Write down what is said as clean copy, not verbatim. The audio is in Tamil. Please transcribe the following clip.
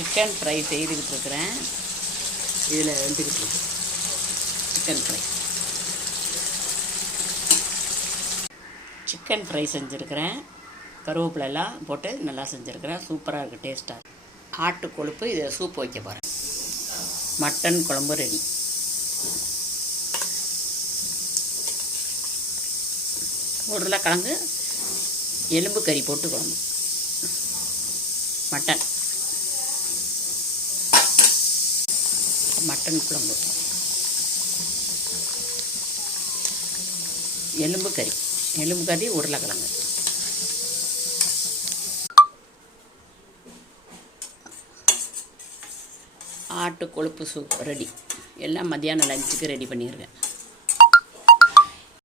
சிக்கன் ஃப்ரை செய்துக்கிட்டு இருக்கிறேன். இதில் வெந்துக்கிட்டு இருக்கு சிக்கன் ஃப்ரை. சிக்கன் ஃப்ரை செஞ்சுருக்கிறேன். கருவேப்பிலெல்லாம் போட்டு நல்லா செஞ்சுருக்கிறேன். சூப்பராக இருக்குது, டேஸ்ட்டாக. ஆட்டு கொழுப்பு இதை சூப் வைக்க போகிறேன். மட்டன் குழம்பு ரெடி. உருளைக்கிழங்கு எலும்பு கறி போட்டு குழம்பு. மட்டன் குழம்பு, எலும்பு கறி உருளைக்கிழங்கு. ஆட்டு கொழுப்பு சூப் ரெடி. எல்லாம் மத்தியானம் லஞ்சுக்கு ரெடி பண்ணிடுவேன்.